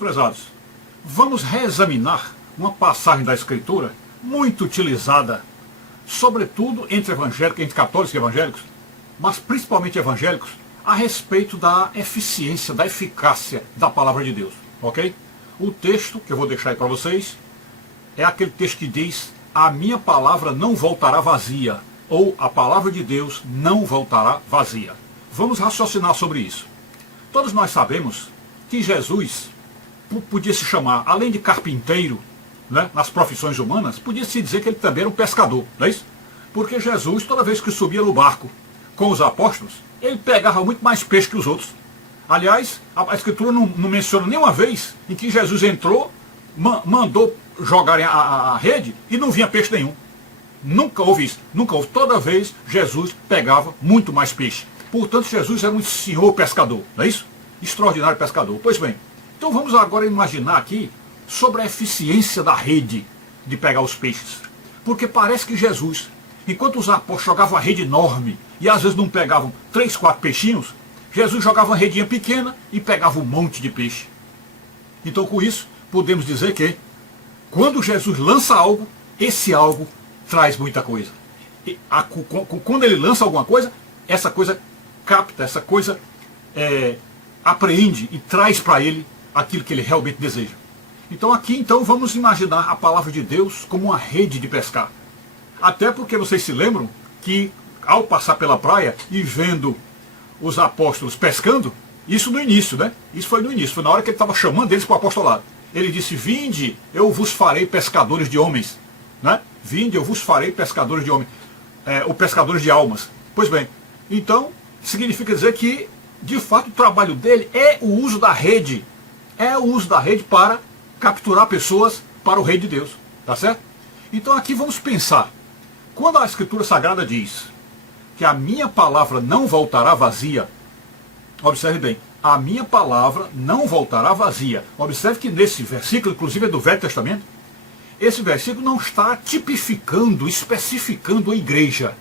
prezados, vamos reexaminar uma passagem da Escritura muito utilizada, sobretudo entre evangélicos, entre católicos e evangélicos, mas principalmente evangélicos, a respeito da eficiência, da eficácia da palavra de Deus, ok? O texto que eu vou deixar aí para vocês é aquele texto que diz: a minha palavra não voltará vazia, ou a palavra de Deus não voltará vazia. Vamos raciocinar sobre isso. Todos nós sabemos que Jesus podia se chamar, além de carpinteiro, né, nas profissões humanas, podia se dizer que ele também era um pescador, não é isso? Porque Jesus, toda vez que subia no barco com os apóstolos, ele pegava muito mais peixe que os outros. Aliás, a Escritura não menciona nenhuma vez em que Jesus entrou, mandou jogarem a rede e não vinha peixe nenhum. Nunca houve isso, nunca houve. Toda vez Jesus pegava muito mais peixe. Portanto, Jesus era um senhor pescador, não é isso? Extraordinário pescador. Pois bem, então vamos agora imaginar aqui sobre a eficiência da rede de pegar os peixes. Porque parece que Jesus, enquanto os apóstolos jogavam a rede enorme e às vezes não pegavam 3, 4 peixinhos, Jesus jogava uma redinha pequena e pegava um monte de peixe. Então, com isso, podemos dizer que quando Jesus lança algo, esse algo traz muita coisa. E quando ele lança alguma coisa, essa coisa capta, essa coisa apreende e traz para ele aquilo que ele realmente deseja. Então aqui vamos imaginar a palavra de Deus como uma rede de pescar. Até porque vocês se lembram que ao passar pela praia e vendo os apóstolos pescando, isso no início, né? Isso foi no início, foi na hora que ele estava chamando eles para o apostolado. Ele disse: vinde, eu vos farei pescadores de homens. Né? Vinde, eu vos farei pescadores de homens. Ou pescadores de almas. Pois bem, então significa dizer que, de fato, o trabalho dele é o uso da rede. É o uso da rede para capturar pessoas para o reino de Deus. Tá certo? Então aqui vamos pensar. Quando a Escritura Sagrada diz que a minha palavra não voltará vazia, observe bem, a minha palavra não voltará vazia. Observe que nesse versículo, inclusive é do Velho Testamento, esse versículo não está tipificando, especificando a igreja.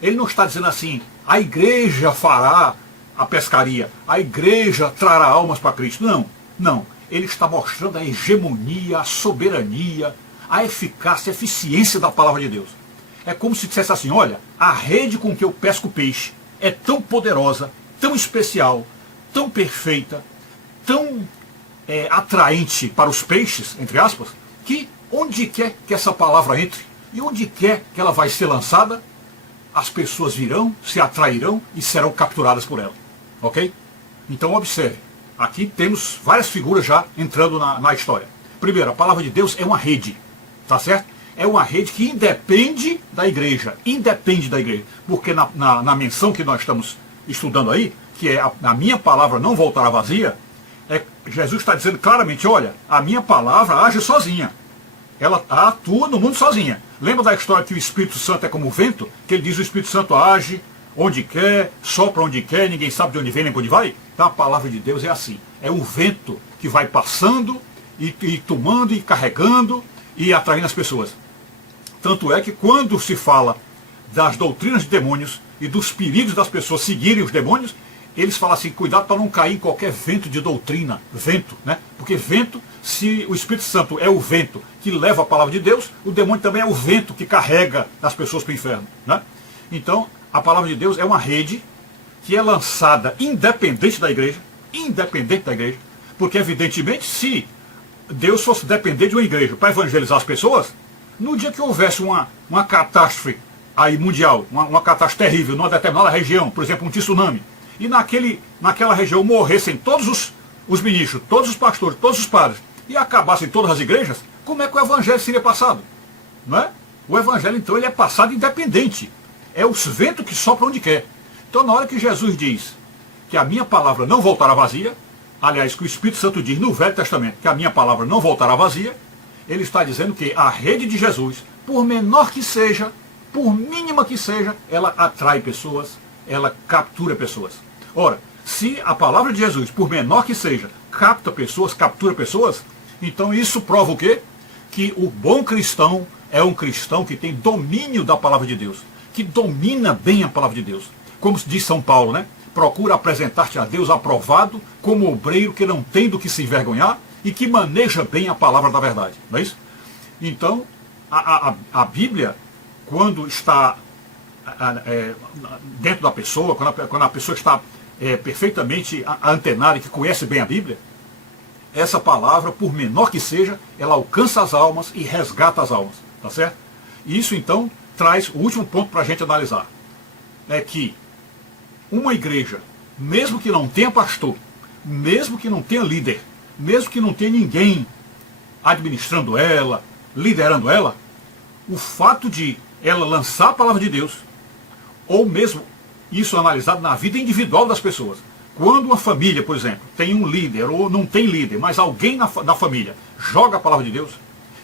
Ele não está dizendo assim: a igreja fará a pescaria, a igreja trará almas para Cristo. Não, não. Ele está mostrando a hegemonia, a soberania, a eficácia, a eficiência da palavra de Deus. É como se dissesse assim: olha, a rede com que eu pesco peixe é tão poderosa, tão especial, tão perfeita, tão atraente para os peixes, entre aspas, que onde quer que essa palavra entre e onde quer que ela vai ser lançada, as pessoas virão, se atrairão e serão capturadas por ela. Ok? Então observe, aqui temos várias figuras já entrando na história. Primeiro, a palavra de Deus é uma rede, tá certo? É uma rede que independe da igreja, porque na menção que nós estamos estudando aí, que é a minha palavra não voltará vazia, Jesus está dizendo claramente: olha, a minha palavra age sozinha. Ela atua no mundo sozinha. Lembra da história que o Espírito Santo é como o vento? Que ele diz: o Espírito Santo age onde quer, sopra onde quer, ninguém sabe de onde vem nem para onde vai? Então a palavra de Deus é assim. É um vento que vai passando e tomando e carregando e atraindo as pessoas. Tanto é que quando se fala das doutrinas de demônios e dos perigos das pessoas seguirem os demônios, eles falam assim: cuidado para não cair em qualquer vento de doutrina. Vento, né? Porque vento, se o Espírito Santo é o vento que leva a palavra de Deus, o demônio também é o vento que carrega as pessoas para o inferno, né? Então, a palavra de Deus é uma rede que é lançada independente da igreja, porque evidentemente, se Deus fosse depender de uma igreja para evangelizar as pessoas, no dia que houvesse uma catástrofe aí mundial, uma catástrofe terrível numa determinada região, por exemplo, um tsunami, e naquela região morressem todos os ministros, todos os pastores, todos os padres, e acabassem todas as igrejas, como é que o evangelho seria passado? Não é? O evangelho, então, ele é passado independente. É os ventos que sopram onde quer. Então, na hora que Jesus diz que a minha palavra não voltará vazia, aliás, que o Espírito Santo diz no Velho Testamento que a minha palavra não voltará vazia, ele está dizendo que a rede de Jesus, por menor que seja, por mínima que seja, ela atrai pessoas, ela captura pessoas. Ora, se a palavra de Jesus, por menor que seja, capta pessoas, captura pessoas, então isso prova o quê? Que o bom cristão é um cristão que tem domínio da palavra de Deus, que domina bem a palavra de Deus. Como diz São Paulo, né? Procura apresentar-te a Deus aprovado, como obreiro que não tem do que se envergonhar e que maneja bem a palavra da verdade, não é isso? Então, a Bíblia, quando está dentro da pessoa, quando a pessoa está perfeitamente antenada e que conhece bem a Bíblia, essa palavra, por menor que seja, ela alcança as almas e resgata as almas, tá certo? E isso então traz o último ponto para a gente analisar, é que uma igreja, mesmo que não tenha pastor, mesmo que não tenha líder, mesmo que não tenha ninguém administrando ela, liderando ela, o fato de ela lançar a palavra de Deus, ou mesmo isso analisado na vida individual das pessoas, quando uma família, por exemplo, tem um líder ou não tem líder, mas alguém na família joga a palavra de Deus,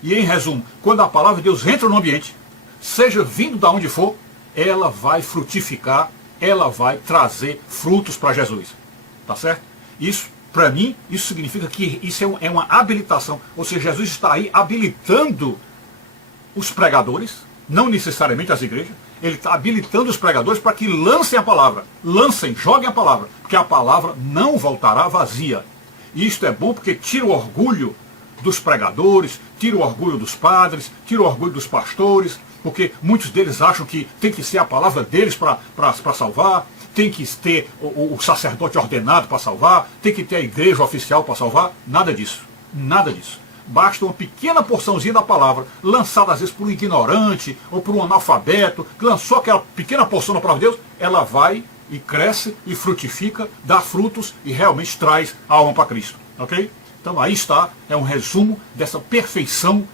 e em resumo, quando a palavra de Deus entra no ambiente, seja vindo de onde for, ela vai frutificar, ela vai trazer frutos para Jesus. Tá certo? Isso, para mim, isso significa que isso é uma habilitação, ou seja, Jesus está aí habilitando os pregadores, não necessariamente as igrejas, ele está habilitando os pregadores para que lancem a palavra. Lancem, joguem a palavra, porque a palavra não voltará vazia. E isto é bom porque tira o orgulho dos pregadores, tira o orgulho dos padres, tira o orgulho dos pastores, porque muitos deles acham que tem que ser a palavra deles para salvar, tem que ter o sacerdote ordenado para salvar, tem que ter a igreja oficial para salvar. Nada disso, nada disso. Basta uma pequena porçãozinha da palavra, lançada às vezes por um ignorante ou por um analfabeto, que lançou aquela pequena porção da palavra de Deus, ela vai e cresce e frutifica, dá frutos e realmente traz a alma para Cristo. Ok? Então aí está, é um resumo dessa perfeição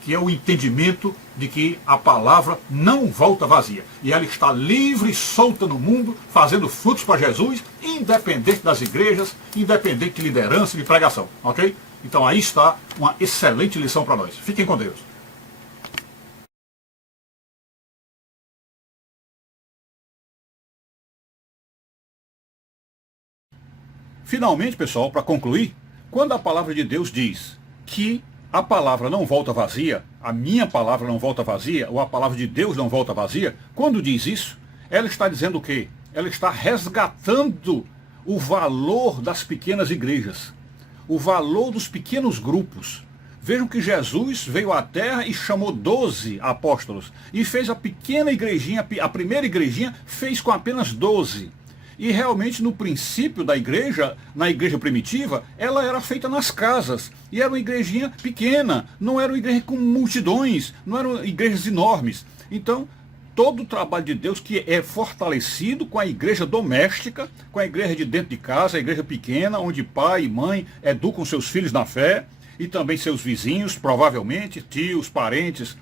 que é o entendimento de que a palavra não volta vazia. E ela está livre e solta no mundo, fazendo frutos para Jesus, independente das igrejas, independente de liderança e de pregação. Ok? Então aí está uma excelente lição para nós. Fiquem com Deus. Finalmente, pessoal, para concluir, quando a palavra de Deus diz que a palavra não volta vazia, a minha palavra não volta vazia, ou a palavra de Deus não volta vazia, quando diz isso, ela está dizendo o quê? Ela está resgatando o valor das pequenas igrejas, o valor dos pequenos grupos. Vejam que Jesus veio à terra e chamou 12 apóstolos, e fez a pequena igrejinha, a primeira igrejinha, fez com apenas 12. E realmente no princípio da igreja, na igreja primitiva, ela era feita nas casas. E era uma igrejinha pequena, não era uma igreja com multidões, não eram igrejas enormes. Então, todo o trabalho de Deus que é fortalecido com a igreja doméstica, com a igreja de dentro de casa, a igreja pequena, onde pai e mãe educam seus filhos na fé, e também seus vizinhos, provavelmente, tios, parentes,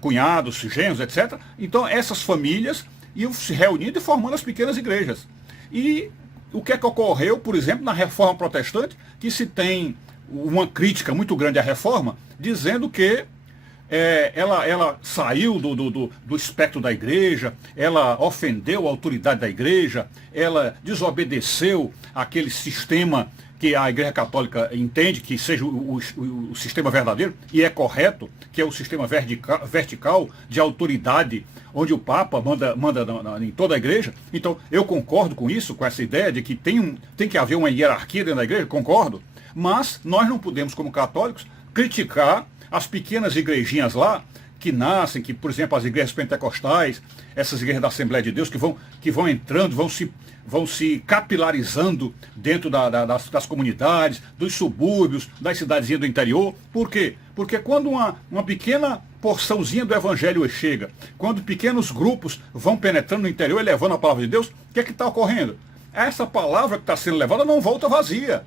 cunhados, genros, etc. Então, essas famílias iam se reunindo e formando as pequenas igrejas. E o que é que ocorreu, por exemplo, na Reforma Protestante, que se tem uma crítica muito grande à Reforma, dizendo que ela saiu do espectro da igreja, ela ofendeu a autoridade da igreja, ela desobedeceu aquele sistema que a Igreja Católica entende que seja o sistema verdadeiro, e é correto, que é o sistema vertical de autoridade, onde o Papa manda em toda a igreja. Então, eu concordo com isso, com essa ideia de que tem que haver uma hierarquia dentro da igreja, concordo, mas nós não podemos, como católicos, criticar as pequenas igrejinhas lá, que nascem, que, por exemplo, as igrejas pentecostais, essas igrejas da Assembleia de Deus, que vão entrando, vão se capilarizando dentro das comunidades, dos subúrbios, das cidadezinhas do interior. Por quê? Porque quando uma pequena porçãozinha do evangelho chega, quando pequenos grupos vão penetrando no interior e levando a palavra de Deus, o que está ocorrendo? Essa palavra que está sendo levada não volta vazia.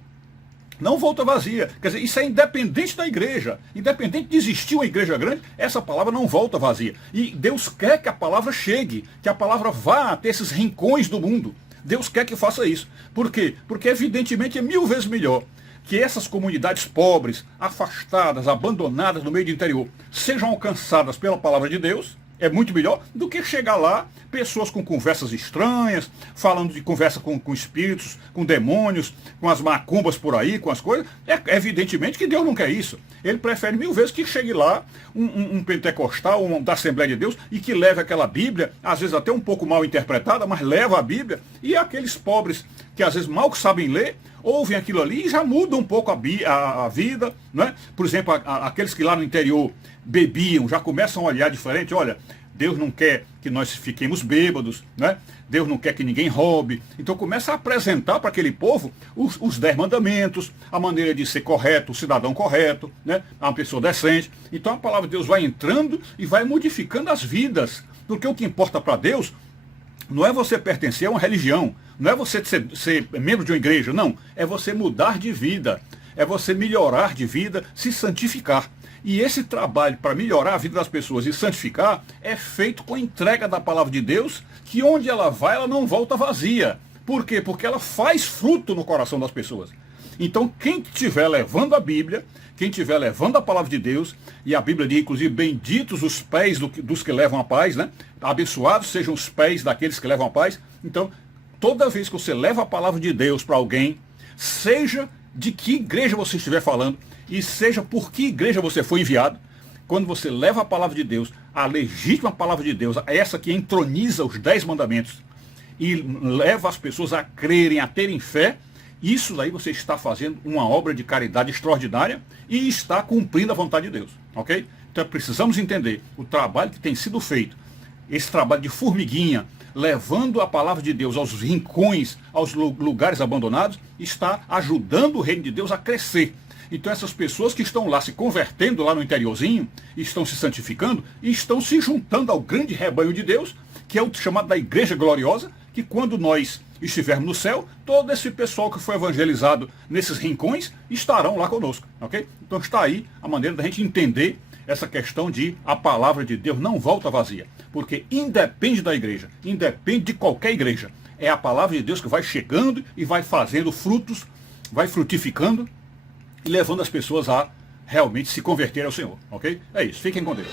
Não volta vazia. Quer dizer, isso é independente da igreja. Independente de existir uma igreja grande, essa palavra não volta vazia. E Deus quer que a palavra chegue, que a palavra vá até esses rincões do mundo. Deus quer que faça isso. Por quê? Porque evidentemente é 1000 vezes melhor que essas comunidades pobres, afastadas, abandonadas no meio do interior, sejam alcançadas pela palavra de Deus. É muito melhor do que chegar lá, pessoas com conversas estranhas, falando de conversa com espíritos, com demônios, com as macumbas por aí, com as coisas. Evidentemente que Deus não quer isso. Ele prefere 1000 vezes que chegue lá um pentecostal, da Assembleia de Deus, e que leve aquela Bíblia, às vezes até um pouco mal interpretada, mas leva a Bíblia, e aqueles pobres que às vezes mal sabem ler, ouvem aquilo ali e já mudam um pouco a vida, né? Por exemplo, aqueles que lá no interior bebiam, já começam a olhar diferente. Olha, Deus não quer que nós fiquemos bêbados, né? Deus não quer que ninguém roube. Então começa a apresentar para aquele povo os 10 mandamentos, a maneira de ser correto, o cidadão correto, né? Uma pessoa decente. Então a palavra de Deus vai entrando e vai modificando as vidas. Porque o que importa para Deus não é você pertencer a uma religião, não é você ser membro de uma igreja, não. É você mudar de vida, é você melhorar de vida, se santificar. E esse trabalho para melhorar a vida das pessoas e santificar é feito com a entrega da palavra de Deus, que onde ela vai, ela não volta vazia. Por quê? Porque ela faz fruto no coração das pessoas. Então, quem estiver levando a Bíblia, quem estiver levando a palavra de Deus, e a Bíblia diz, inclusive, benditos os pés dos que levam a paz, né? Abençoados sejam os pés daqueles que levam a paz. Então, toda vez que você leva a palavra de Deus para alguém, seja de que igreja você estiver falando, e seja por que igreja você foi enviado, quando você leva a palavra de Deus, a legítima palavra de Deus, essa que entroniza os 10 mandamentos, e leva as pessoas a crerem, a terem fé, isso daí você está fazendo uma obra de caridade extraordinária e está cumprindo a vontade de Deus, ok? Então precisamos entender o trabalho que tem sido feito, esse trabalho de formiguinha, levando a palavra de Deus aos rincões, aos lugares abandonados, está ajudando o reino de Deus a crescer. Então essas pessoas que estão lá se convertendo lá no interiorzinho, estão se santificando e estão se juntando ao grande rebanho de Deus, que é o chamado da Igreja Gloriosa, que quando nós estivermos no céu, todo esse pessoal que foi evangelizado nesses rincões estarão lá conosco, ok? Então está aí a maneira da gente entender essa questão de a palavra de Deus não volta vazia, porque independe da igreja, independe de qualquer igreja, é a palavra de Deus que vai chegando e vai fazendo frutos, vai frutificando e levando as pessoas a realmente se converter ao Senhor, ok? É isso, fiquem com Deus.